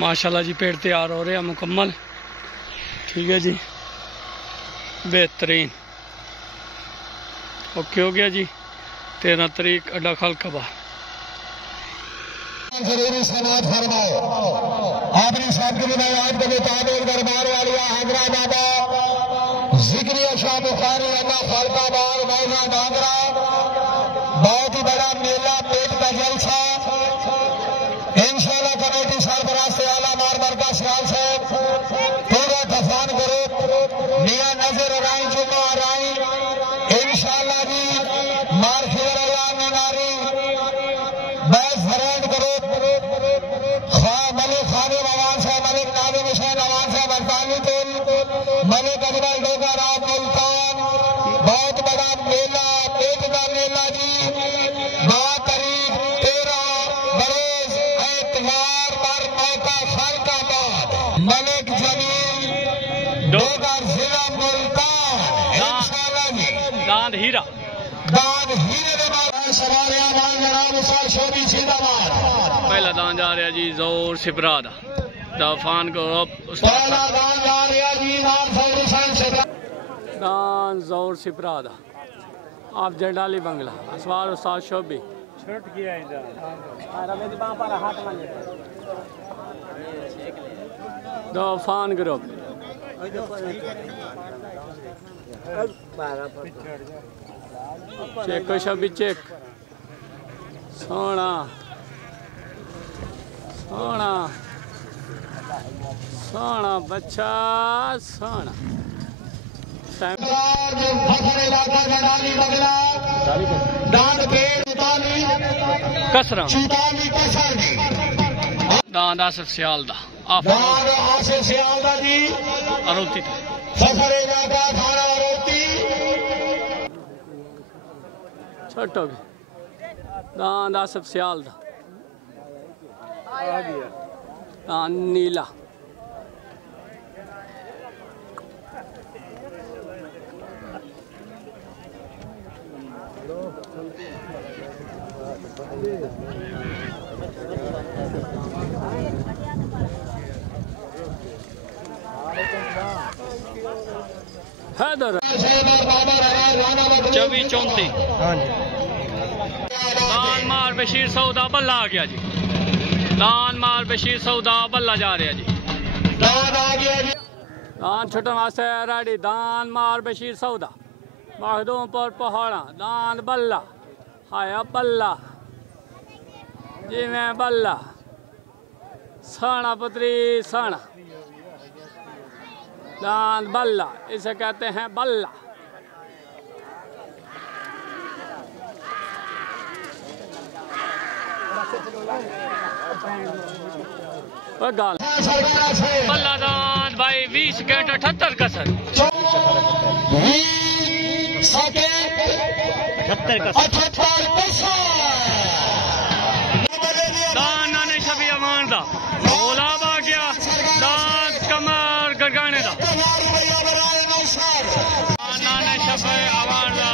माशाल्लाह जी पेड़ तैयार हो रहे हैं मुकम्मल। ठीक है जी, बेहतरीन। ओके हो गया जी। 13 तारीख अड्डा खलकबा। जरूरी समाज फरमाओ आपने साहब के रिवायत के मुताबिक दरबार वालिया हैदराबाद जिक्रिया शाह बुखारी अल्लाह खलकाबाद मौजा डांगरा बहुत ही बड़ा मेला पेट का जलसा इंशाल्लाह कमेटी सरबराह से आला मारमर का ख्याल से पूरा तफान ग्रुप मियां नजर राई जुम्मा राई इंशाल्लाह जी मार्फियर नारी बैस फरेंड ग्रुप मलिक खादिम अवान साहब मलिक नादिम हुसैन अवान साहब अरतानी पुल मलिक अजमल डोगा राव मुल्तान बहुत बड़ा मेला पेट का मेला जी 9 तारीख 13 बरोज एतवार पर मौका खलकाबाद मलिक जमील डोगा जिला मुल्तान इंशाल्लाह जी दांद हीरा पहला दान जा रहा जी जोर सिपरा दाफान को दान जोर सिपरा आप जंडाली बंगला असवार उस्ताद शोभी दाफान ग्रुप चेक शबी चेक सोना सोना सोना बच्चा सोना कसरा दांद आसिफ सियालदा जी अरोती छोटो दांद आसिफ सियालदा दांद नीला हैदर 24-34 दान मार बशीर सौदा बल्ला आ गया जी। दान मार बशीर सौदा बल्ला जा रहा जी। दान छुटन वास्ते रेडी दान मार बशीर सौदा मखदूमपुर पहाड़ा दान बल्ला हाया बल्ला जी मैं बल्ला साना पुत्री साना दान बल्ला इसे कहते हैं बल्ला। बल्ला दान भाई 20 सेकंड 78 कसर 78 दान नाने शफी अमान दा ओलाब आ गया दान कमर गड़गाने दा नाने शफी अमान दा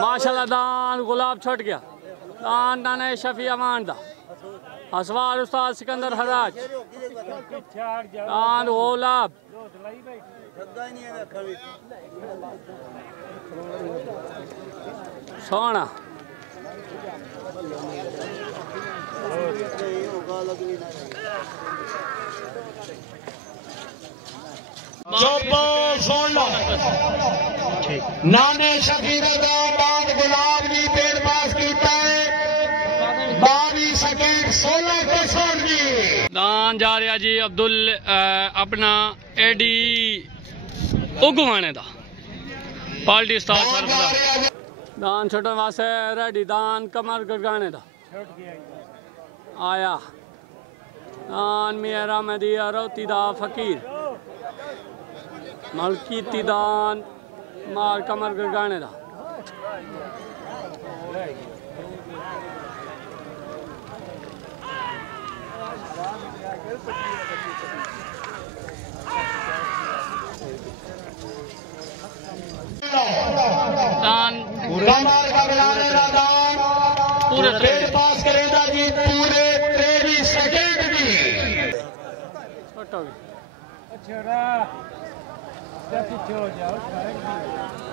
माशाल्लाह दान गुलाब छट गया दान नाने शफी अमान दा असवार उस्ताद सिकंदर हराज दान ओलाब सोना नाने शफी दान गुलाब जी पेड़ पास किया है 22 सेकंड 16 कसर जी दान जा रहा जी अब्दुल अपना एडी उगवाने दा पार्टी स्टार दान छोटन वास्ते रेडी दान कमर गड़गाने दा आया दान मेरा मदिया रोती दा फकीर मलकी दान मार कमर गड़गाने दा दान पेड़ पास करेगा जी पूरे 23 सेकंड जी।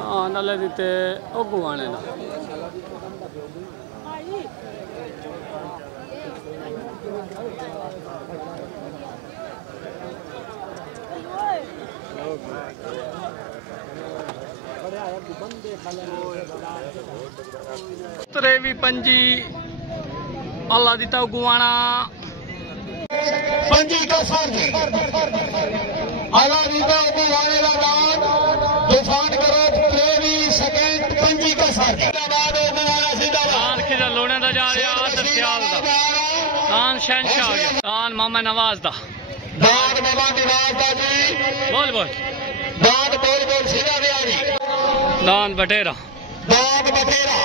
हाँ नले दीते ओगू आने ना त्रेवी पंजी अल्लाह दी तो गुआना पंजी का सर अल्लाह दी तो गुआने का दान तूफान करो 23 सेकंड पंजी का सर दान खिजा लोने दा जा रहा आसर सियाल दा दान शहनशाह हो गया दान मामा नवाज दा दान मामा नवाज दा जी बोल बोल दान बोल बोल सीधा बिहारी दान बटेरा दान बटेरा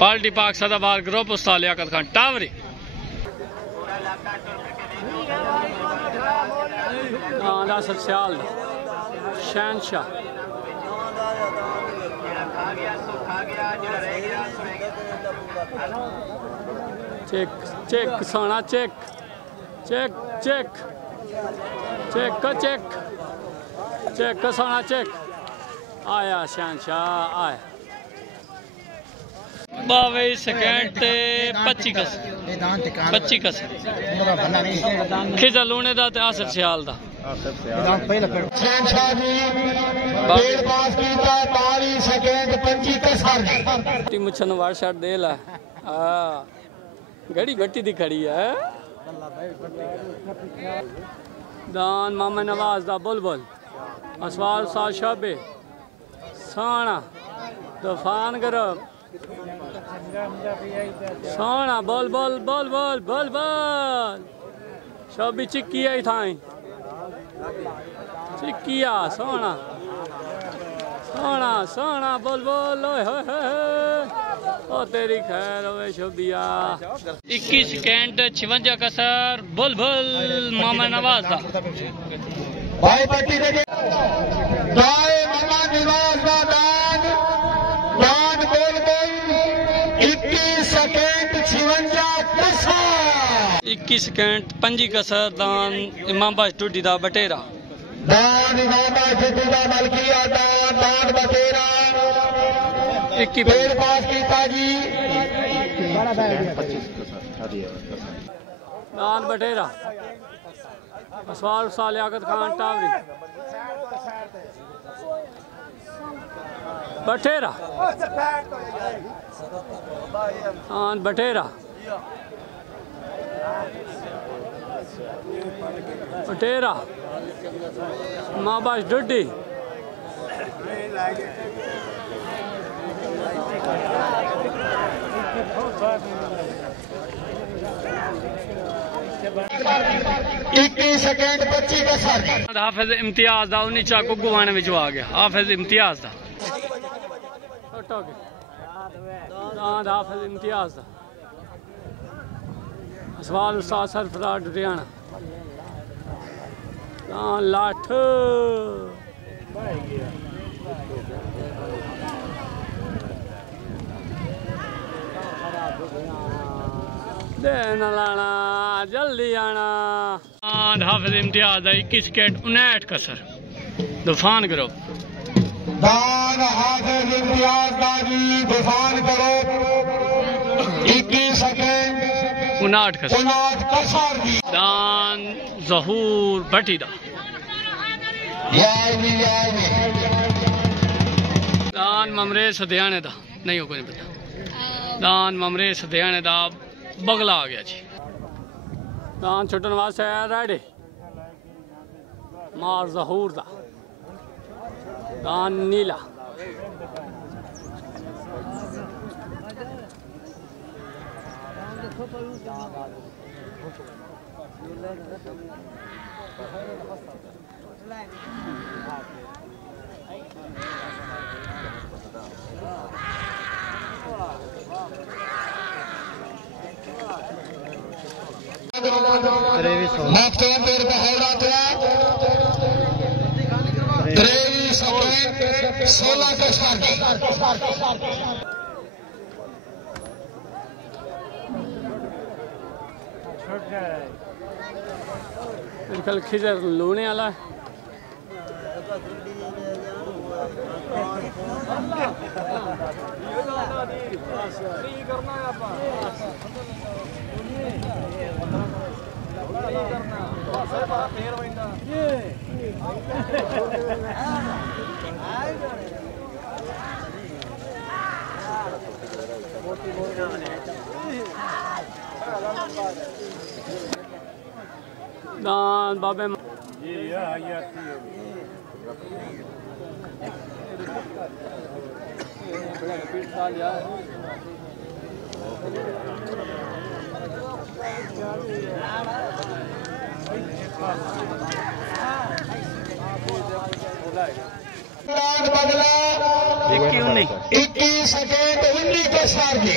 पार्टी पाक सदाबार ग्रुप उस्ताद लियाकत खान टावरी दान आसर सियाल दा शहनशाह चेक चेक सोना चेक चेक चेक चेक चेक चेक सोना चेक आया शहनशाह आया 22 सेकंड ते 25 कस खिजा लूने दा ते आसर सियाल दा शहनशाह जी पेड़ पास कीता 22 सेकंड 25 कस टी मुछन वार शॉट दे ला घड़ी घटी दी खड़ी है दान मामा नवाज दा बोल बोल असवाल सा शबे साना तूफान गरब सोना बोल बोल बोल बोल बोल बोल शबी चिक्की आई थाई चिक्किया सोना सोना सोना बोल बोल ओए होए होए ओ तेरी खैर होवे शोबिया 21 सेकंड 56 कसर बोल बोल मामा नवाज दा भाई पट्टी दे दाए मामा नवाज दा दान दान बोल बोल 21 सेकंड 56 कसर 21 सेकंड 5 कसर दान इमाम बाज टूटी दा बटेरा दान इमाम बाज टूटी दा मलकिया दान बटेरा 21 पेड़ पास कीता जी दान बटेरा असवाल सा लियाकत खान टावरी बटेरा दान बटेरा बटेरा माबाश डुड्डी इक्कीस सेकंड 25 कसर हाफिज इम्तियाज दा उन्नी चाकू गुवाने में आ गया हाफिज इम्तियाज दा हाफिज इम्तियाज दा सवाल उस्ताद सरफराज डरियाना लाठ देना लाना जल्दी आना हाफिज इम्तियाज 21 सेकंड 59 कसर तूफान करो दान हाफिज इम्तियाज दा जी तूफान करो 21 सेकंड 59 कसर दान जहूर भट्टी दा दान ममरे सदियाने दा नहीं हो कोई पता दान ममरे सदियाने दा बगला आ गया जी दान छुटन वास्ते रेडी मार जहूर दा दान नीला मखतूम पेड़ पहला था 23 सेकंड 16 कसर कल खिजर लूने वाला दान बाबे बदला 21 सेकेंड 19 की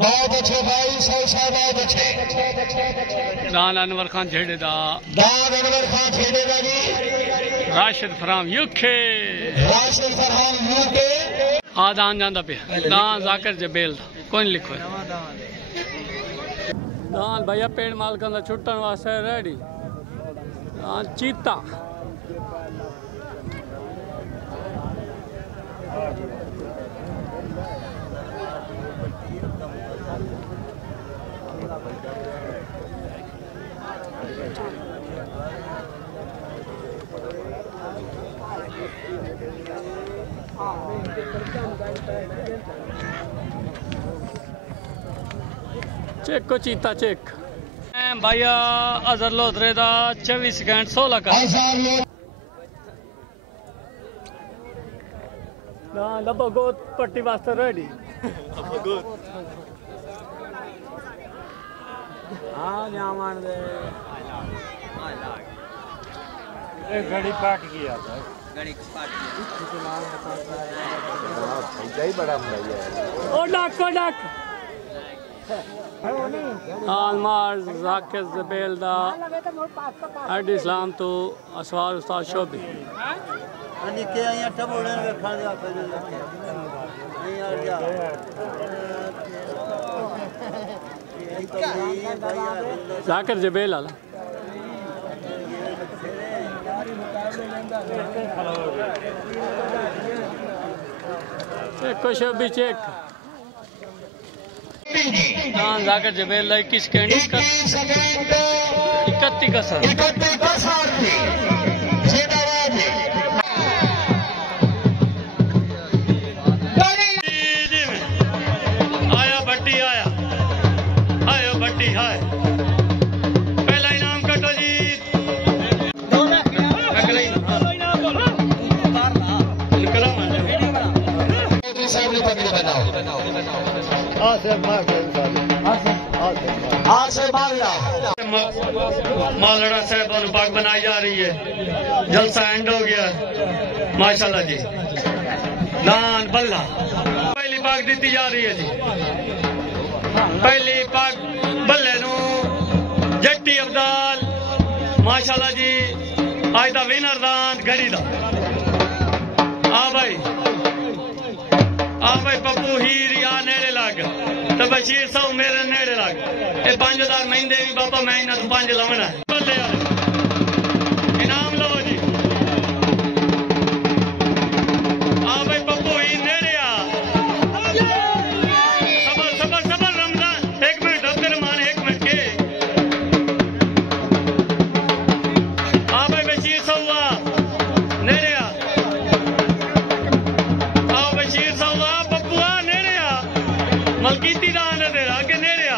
बहुत अच्छे भाई सही बहुत अच्छे दान अनवर खान झेड़ेदा दान अनवर खान झेड़ेदा जी राशिद फराम यूके राशिद फराम यूके आदान जांदा पे दान जाकर जबेल कौन लिखो है दान भैया पेड़ मालकां दा छुट्टन वास्ते रेडी दान चीता चेक को चीता चेक भैया अजहर लोधरे दा 24 सेकंड 16 का लबो गोद पट्टी वास्ते रेडी घड़ी पाट गया बड़ा ओ डाक मार जाकिर जबेल दा हड इस्लाम तो असवार उस्ताद शोबी जाकिर जबेल आला चेक को शोबी चेक हाँ जाकर जबेल 21 सेकंड 31 का सर आया भट्टी आया आयो भट्टी हाय पहला इनाम कटो जी मालड़ा साहब पाक बनाई जा रही है जलसा एंड हो गया माशाल्लाह जी दान बल्ला पहली पाक दी जा रही है जी पहली पाक बल्ले नू जट्टी अब्दाल माशाल्लाह जी आज दा विनर दान घड़ी दा आ भाई पप्पू हीर या नेड़े लग तो बशीर साहू मेरे नेड़े लग ये 5000 महीने भी बाबा मैं इन्हें 5 लवना बल्ले इनाम लो जी आ भाई पप्पू हीर नेड़े आ सबर रमजान 1 मिनट अब्दुल रहमान 1 मिनट के आ भाई बशीर साहू नेड़े आ बशीर साहू मलकीती का आने दे रहा कि नेड़े आ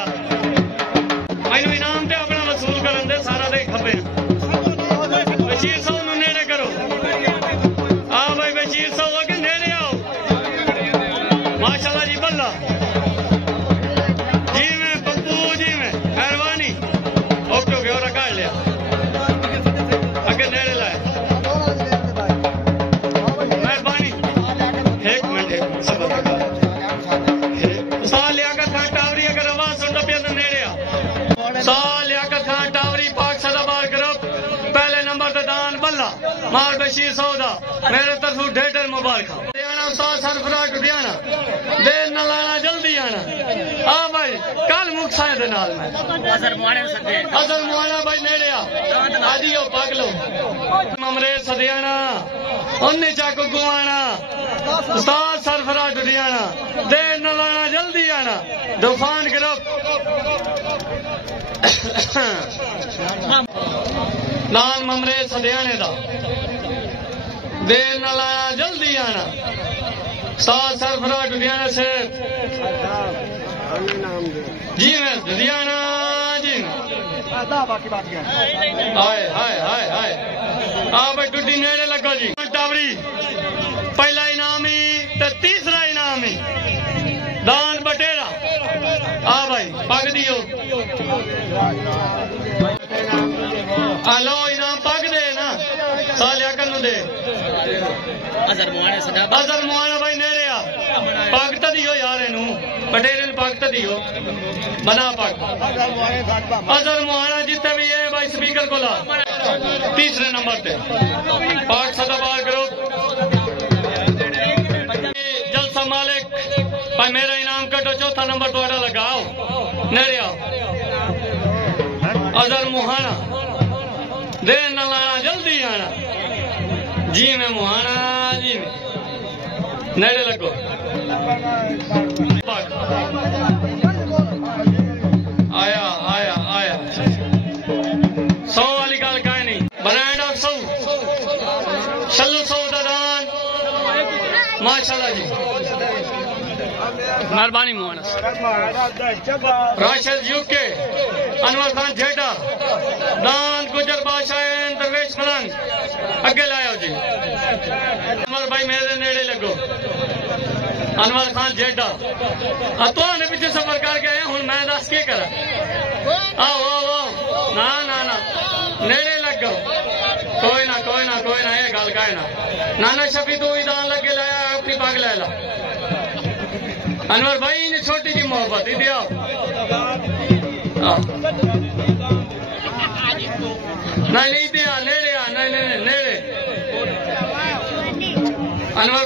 मैनू इनाम ते अपना वसूल करन दे सारा दे खपे बशीर साहब नू नेड़े करो आ भाई बशीर साहब के नेड़े आओ माशाल्लाह जी बल्ला जी में पप्पू जी में मेहरबानी ओके और काट लिया अगे नेड़े लाए मेहरबानी 1 मिनट सब मार बशीर सौदा मेरे तरफ ढेर मुबारक सरफराज लुधियाना देर न लाना जल्दी आना हाँ भाई कल मुक्सा दे नाल मैं अजर मुआना भाई नेड़े आ आदियो पागलो ममरे सदियाना उन्नी चाको गुआना उस्ताद सरफराज डुडियाना देर न लाना जल्दी आना तूफान गिरफ्त लाल ममरे सदियाने दा देर न लाना जल्दी आना उस्ताद सरफराज डुडियाना से जी मैं डुडियाना जी हाय हाय हाय हाय आ भाई डुडी नेड़े लगो जी टावरी पहला इनाम ही तो तीसरा इनाम ही दान बटेरा आ भाई पग दियो आलो इनाम पग दे ना सालिया कन्नू दे अजर मुआना भाई नेड़े आ पग तो दियो यार इनू बटेरे पग तो दियो बना पग अजर मुआना जितने भी है भाई स्पीकर को ला तीसरे नंबर पे पाक सदाबार ग्रुप जलसा मालिक भाई मेरा इनाम कटो चौथा नंबर थोड़ा लगाओ नेड़े आओ अजर मुहाना देर न लाना जल्दी आना जी में मुहाना जी में नेड़े लगो आया आया आया 100 वाली गल कह नहीं बनाए डॉक्टर साहब शल्लू सौ का दान माशाल्लाह जी मेहरबानी मोहन राशिद यूके अनवर खान जेठा दान गुजर बादशाह दरवेश मलंग अगे लाओ जी अनवर भाई मेरे नेड़े लगो अनवर खान जेठा तो पीछे सफर करके आए हूं मैं दस के करा आओ आओ आओ ना ना ना नेड़े लगो कोई ना कोई ना कोई ना ये गल कहे ना नाना शफी तू ही दान लगे लाया अपनी पग ले ला अनवर भाई ने छोटी जी मोहब्बत ही दिया नहीं दिया नेड़े आ नहीं नेड़े अनवर